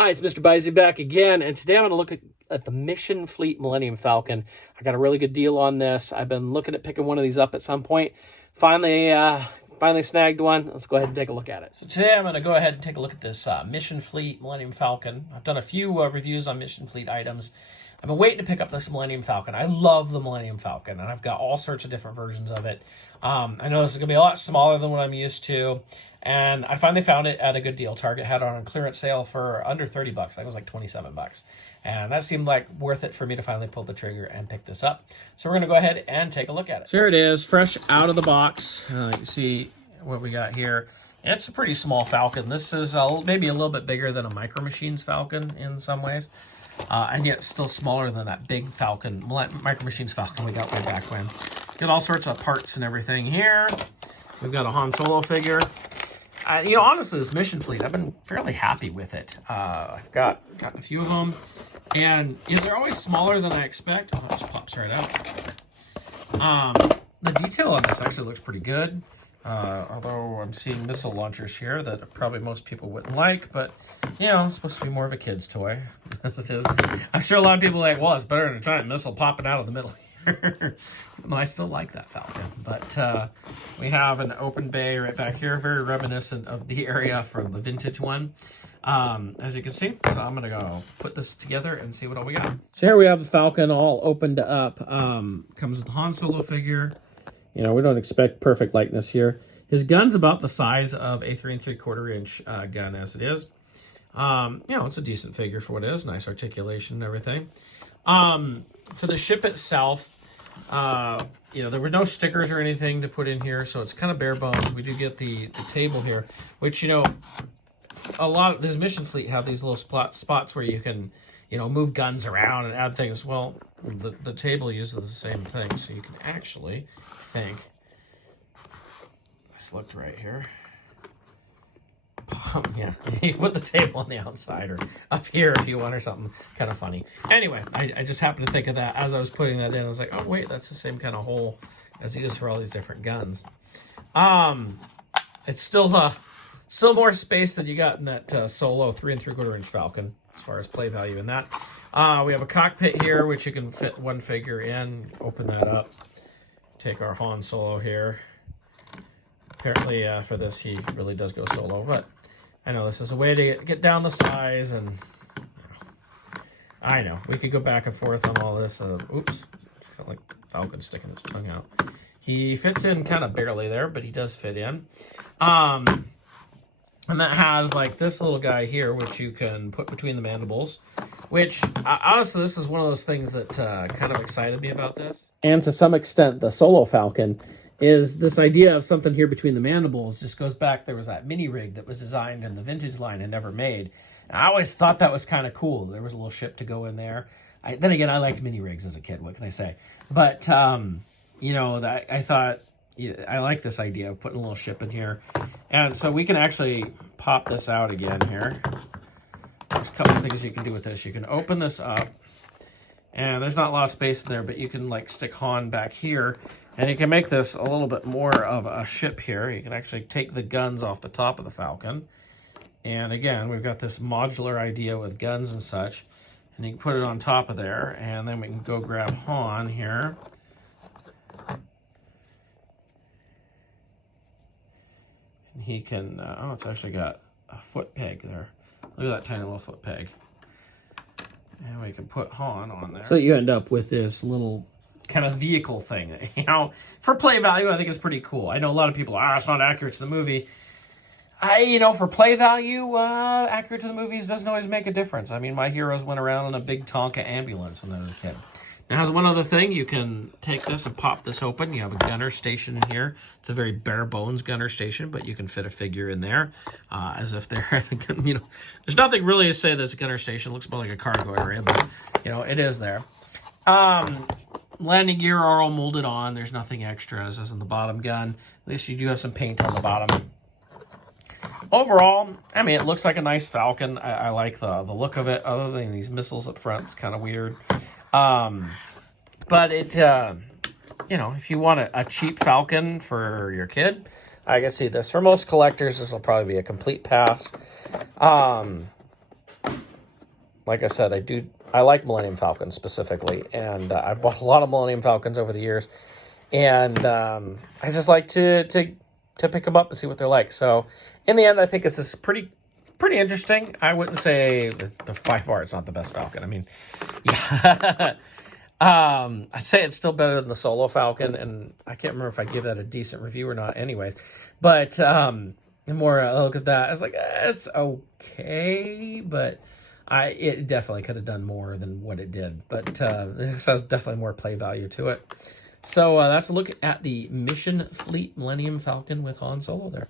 Hi, it's MrByZ back again, and today I'm going to look at the Mission Fleet Millennium Falcon. I got a really good deal on this. I've been looking at picking one of these up at some point. Finally snagged one. Let's go ahead and take a look at it. So today I'm going to go ahead and take a look at this Mission Fleet Millennium Falcon. I've done a few reviews on Mission Fleet items. I've been waiting to pick up this Millennium Falcon. I love the Millennium Falcon, and I've got all sorts of different versions of it. I know this is going to be a lot smaller than what I'm used to, and I finally found it at a good deal. Target had it on a clearance sale for under 30 bucks. I think it was like 27 bucks. And that seemed like worth it for me to finally pull the trigger and pick this up. So we're going to go ahead and take a look at it. So here it is, fresh out of the box. You can see what we got here. It's a pretty small Falcon. This is maybe a little bit bigger than a Micro Machines Falcon in some ways. And yet still smaller than that big Falcon, Micro Machines Falcon we got way back when. Got all sorts of parts and everything here. We've got a Han Solo figure. Honestly, this Mission Fleet, I've been fairly happy with it. I've got a few of them, and they're always smaller than I expect. Oh, it just pops right out. The detail on this actually looks pretty good. Although I'm seeing missile launchers here that probably most people wouldn't like, but it's supposed to be more of a kid's toy. I'm sure a lot of people are like, well, it's better than a giant missile popping out of the middle here. No, I still like that Falcon, but we have an open bay right back here, very reminiscent of the area from the vintage one, as you can see. So I'm gonna go put this together and see what all we got. So here we have the Falcon all opened up. Comes with the Han Solo figure. We don't expect perfect likeness here. His gun's about the size of a 3 3/4 inch gun as it is. It's a decent figure for what it is. Nice articulation and everything. For the ship itself, there were no stickers or anything to put in here, so it's kind of bare bones. We do get the table here, which, a lot of these Mission Fleet have these little spots where you can, move guns around and add things. Well, the table uses the same thing, so you can actually this looked right here. Yeah, you put the table on the outside or up here if you want or something kind of funny. Anyway, I just happened to think of that as I was putting that in. I was like, oh wait, that's the same kind of hole as used for all these different guns. It's still more space than you got in that Solo 3 3/4 inch Falcon as far as play value in that. We have a cockpit here which you can fit one figure in. Open that up. Take our Han Solo here. Apparently, for this, he really does go solo, but I know this is a way to get down the size, and I know we could go back and forth on all this. Oops, it's kind of like Falcon sticking his tongue out. He fits in kind of barely there, but he does fit in. And that has like this little guy here, which you can put between the mandibles, which honestly, this is one of those things that kind of excited me about this. And to some extent, the Solo Falcon is this idea of something here between the mandibles just goes back. There was that mini rig that was designed in the vintage line and never made. And I always thought that was kind of cool. There was a little ship to go in there. Then again, I liked mini rigs as a kid. What can I say? But, I thought, I like this idea of putting a little ship in here. And so we can actually pop this out again here. There's a couple of things you can do with this. You can open this up. And there's not a lot of space in there, but you can like stick Han back here. And you can make this a little bit more of a ship here. You can actually take the guns off the top of the Falcon. And again, we've got this modular idea with guns and such. And you can put it on top of there. And then we can go grab Han here. And he can, it's actually got a foot peg there. Look at that tiny little foot peg. And we can put Han on there. So you end up with this little kind of vehicle thing. For play value, I think it's pretty cool. I know a lot of people, it's not accurate to the movie. For play value, accurate to the movies doesn't always make a difference. I mean, my heroes went around in a big Tonka ambulance when I was a kid. Now, it has one other thing. You can take this and pop this open. You have a gunner station in here. It's a very bare bones gunner station, but you can fit a figure in there as if they're, there's nothing really to say that it's a gunner station. It looks more like a cargo area, but, it is there. Landing gear are all molded on. There's nothing extra as in the bottom gun. At least you do have some paint on the bottom. Overall, it looks like a nice Falcon. I like the look of it. Other than these missiles up front, it's kind of weird. But it, if you want a cheap Falcon for your kid, I can see this. For most collectors, this will probably be a complete pass. like I said, I like Millennium Falcon specifically, and I bought a lot of Millennium Falcons over the years, and I just like to pick them up and see what they're like. So in the end, I think it's this pretty interesting. I wouldn't say by far it's not the best Falcon. I mean, yeah. I'd say it's still better than the Solo Falcon, and I can't remember if I give that a decent review or not anyways. But the more I look at that, I was like, it's okay, but it definitely could have done more than what it did. But this has definitely more play value to it. So that's a look at the Mission Fleet Millennium Falcon with Han Solo there.